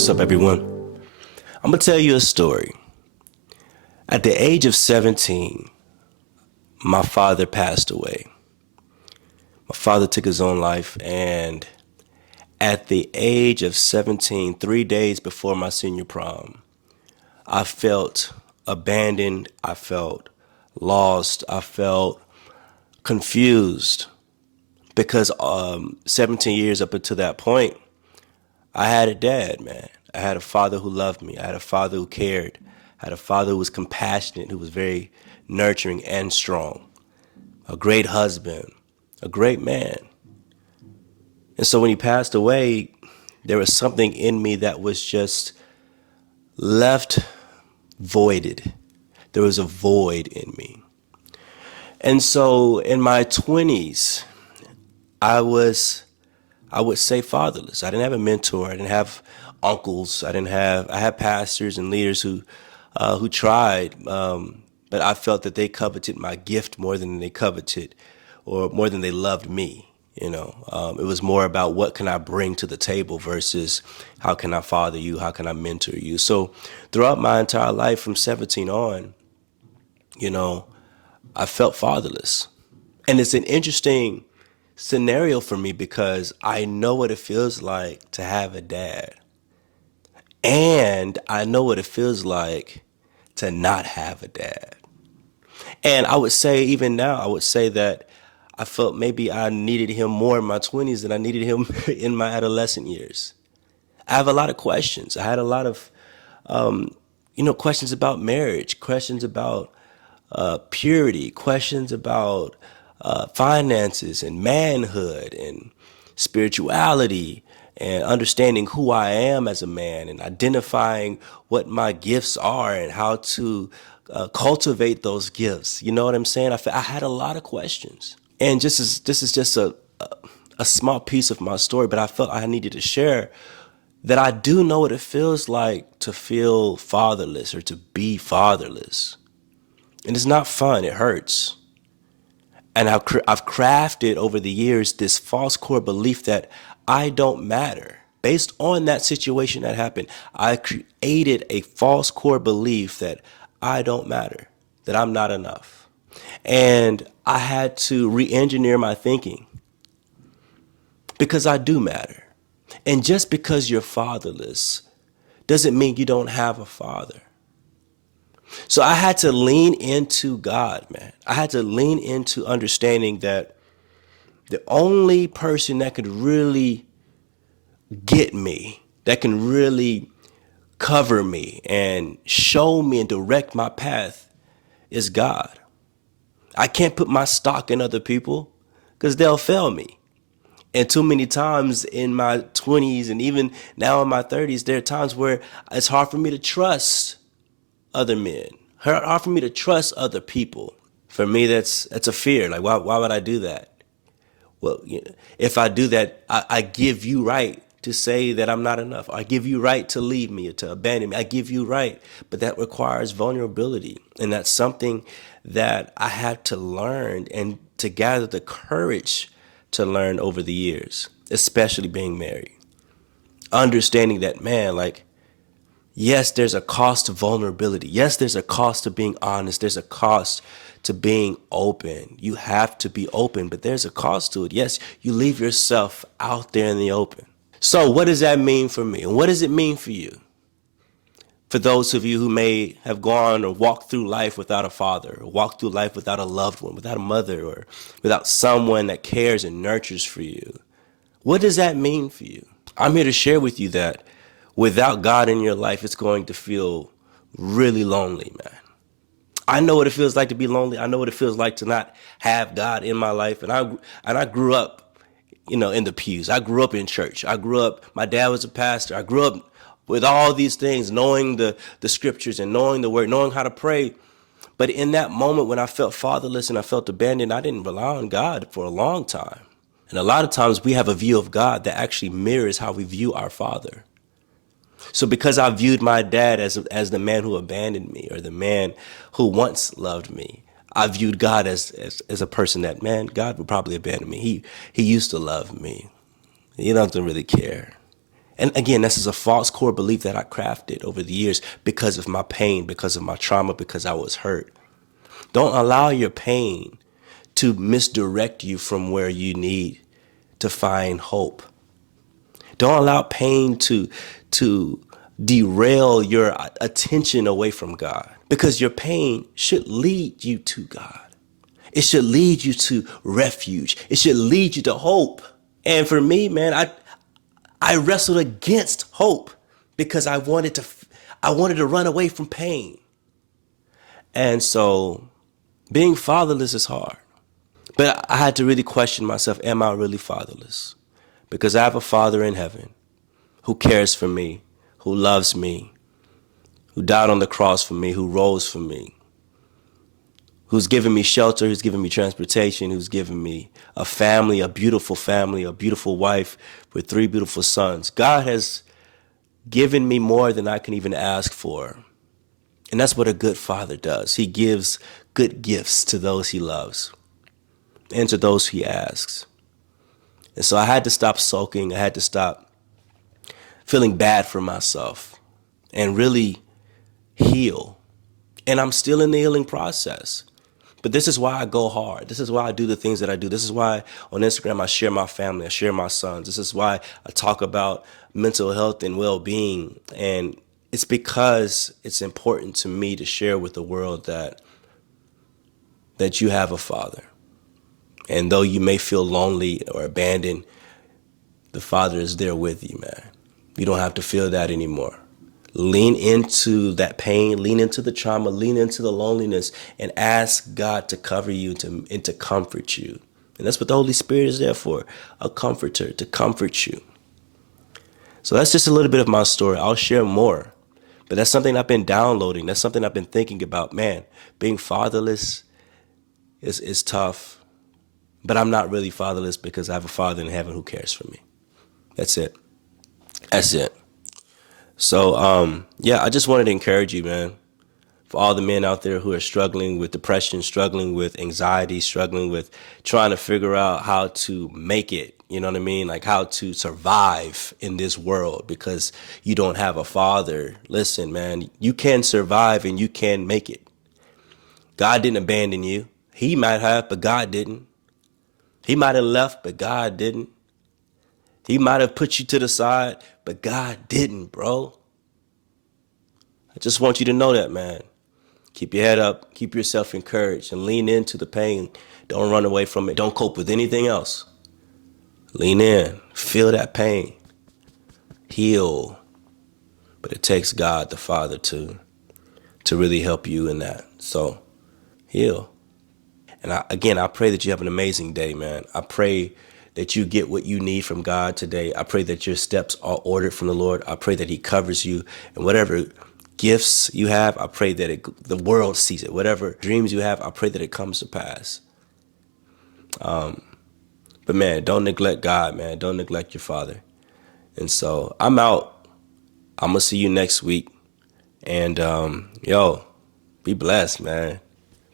What's up, everyone? I'm going to tell you a story. At the age of 17, my father passed away. My father took his own life, and at the age of 17, 3 days before my senior prom, I felt abandoned, I felt lost, I felt confused because 17 years up until that point, I had a dad, man. I had a father who loved me. I had a father who cared. I had a father who was compassionate, who was very nurturing and strong. A great husband, a great man. And so when he passed away, there was something in me that was just left voided. There was a void in me. And so in my 20s, I would say fatherless. I didn't have a mentor. I didn't have uncles. I had pastors and leaders who tried, but I felt that they coveted my gift more than they coveted, or more than they loved me. It was more about what can I bring to the table versus how can I father you, how can I mentor you. So throughout my entire life from 17 on, I felt fatherless, and it's an interesting scenario for me because I know what it feels like to have a dad. And I know what it feels like to not have a dad. And I would say, even now, I would say that I felt maybe I needed him more in my 20s than I needed him in my adolescent years. I have a lot of questions. I had a lot of, questions about marriage, questions about purity, questions about finances and manhood and spirituality and understanding who I am as a man and identifying what my gifts are and how to cultivate those gifts. You know what I'm saying? I had a lot of questions. And this is just a small piece of my story, but I felt I needed to share that I do know what it feels like to feel fatherless or to be fatherless. And it's not fun. It hurts. And I've crafted over the years this false core belief that I don't matter. Based on that situation that happened, I created a false core belief that I don't matter, that I'm not enough. And I had to re-engineer my thinking because I do matter. And just because you're fatherless doesn't mean you don't have a father. So I had to lean into God, man. I had to lean into understanding that the only person that could really get me, that can really cover me and show me and direct my path is God. I can't put my stock in other people because they'll fail me. And too many times in my 20s and even now in my 30s, there are times where it's hard for me to trust other men, hard for me to trust other people. For me, that's a fear. Like, why would I do that? Well, if I do that, I give you right to say that I'm not enough. I give you right to leave me or to abandon me. I give you right, but that requires vulnerability. And that's something that I had to learn and to gather the courage to learn over the years, especially being married. Understanding that, man, like, yes, there's a cost to vulnerability. Yes, there's a cost to being honest. There's a cost to being open. You have to be open, but there's a cost to it. Yes, you leave yourself out there in the open. So what does that mean for me? And what does it mean for you? For those of you who may have gone or walked through life without a father, or walked through life without a loved one, without a mother, or without someone that cares and nurtures for you, what does that mean for you? I'm here to share with you that without God in your life, it's going to feel really lonely, man. I know what it feels like to be lonely. I know what it feels like to not have God in my life. And I grew up, in the pews. I grew up in church. My dad was a pastor. I grew up with all these things, knowing the scriptures and knowing the word, knowing how to pray. But in that moment when I felt fatherless and I felt abandoned, I didn't rely on God for a long time. And a lot of times we have a view of God that actually mirrors how we view our father. So because I viewed my dad as the man who abandoned me or the man who once loved me, I viewed God as a person that, man, God would probably abandon me. He used to love me. He doesn't really care. And again, this is a false core belief that I crafted over the years because of my pain, because of my trauma, because I was hurt. Don't allow your pain to misdirect you from where you need to find hope. Don't allow pain to derail your attention away from God, because your pain should lead you to God. It should lead you to refuge. It should lead you to hope. And for me, man, I wrestled against hope because I wanted to run away from pain. And so being fatherless is hard. But I had to really question myself, am I really fatherless? Because I have a Father in heaven who cares for me, who loves me, who died on the cross for me, who rose for me, who's given me shelter, who's given me transportation, who's given me a family, a beautiful wife with 3 beautiful sons. God has given me more than I can even ask for. And that's what a good father does. He gives good gifts to those he loves and to those he asks. And so I had to stop sulking. I had to stop feeling bad for myself and really heal. And I'm still in the healing process. But this is why I go hard. This is why I do the things that I do. This is why on Instagram I share my family, I share my sons. This is why I talk about mental health and well-being. And it's because it's important to me to share with the world that you have a father. And though you may feel lonely or abandoned, the Father is there with you, man. You don't have to feel that anymore. Lean into that pain, lean into the trauma, lean into the loneliness, and ask God to cover you and to comfort you. And that's what the Holy Spirit is there for, a comforter, to comfort you. So that's just a little bit of my story. I'll share more. But that's something I've been downloading. That's something I've been thinking about. Man, being fatherless is tough. But I'm not really fatherless because I have a Father in heaven who cares for me. That's it. That's it. So, yeah, I just wanted to encourage you, man, for all the men out there who are struggling with depression, struggling with anxiety, struggling with trying to figure out how to make it, you know what I mean? Like how to survive in this world because you don't have a father. Listen, man, you can survive and you can make it. God didn't abandon you. He might have, but God didn't. He might have left, but God didn't. He might have put you to the side, but God didn't, bro. I just want you to know that, man. Keep your head up, keep yourself encouraged, and lean into the pain. Don't run away from it. Don't cope with anything else. Lean in, feel that pain, heal. But it takes God, the Father, to really help you in that. So, heal. And I pray that you have an amazing day, man. I pray that you get what you need from God today. I pray that your steps are ordered from the Lord. I pray that he covers you, and whatever gifts you have, I pray that the world sees it. Whatever dreams you have, I pray that it comes to pass. But man, don't neglect God, man. Don't neglect your Father. And so I'm out. I'm going to see you next week. And yo, be blessed, man.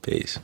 Peace.